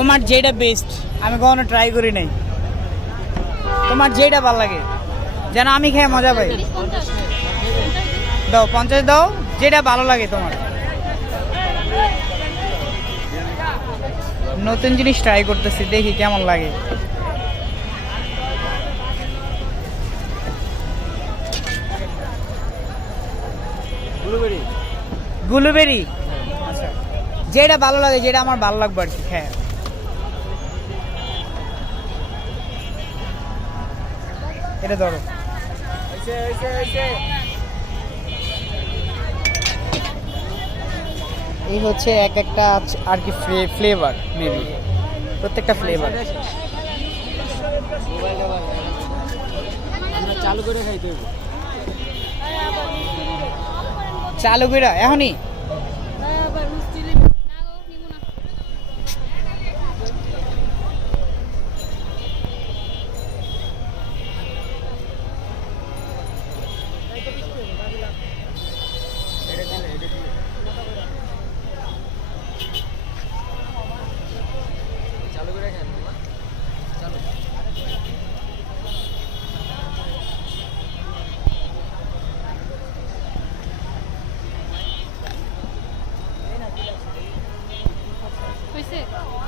তোমার যেটা বেস্ট, আমি কখনো ট্রাই করি নাই। তোমার যেটা ভালো লাগে, যেন আমি খেয়ে মজা পাই। দাও 50 দাও, যেটা ভালো লাগে তোমার। নতুন জিনিস ট্রাই করতেছি, দেখি কেমন লাগে। ব্লুবেরি, আচ্ছা, যেটা ভালো লাগে, যেটা আমার ভালো লাগবে আর কি খেয়ে। এটা ধরো। এই হচ্ছে এক একটা আর কি ফ্লেভার, মেবি প্রত্যেকটা ফ্লেভার। চালু করে খাইতে হবে। চালু করে এখনই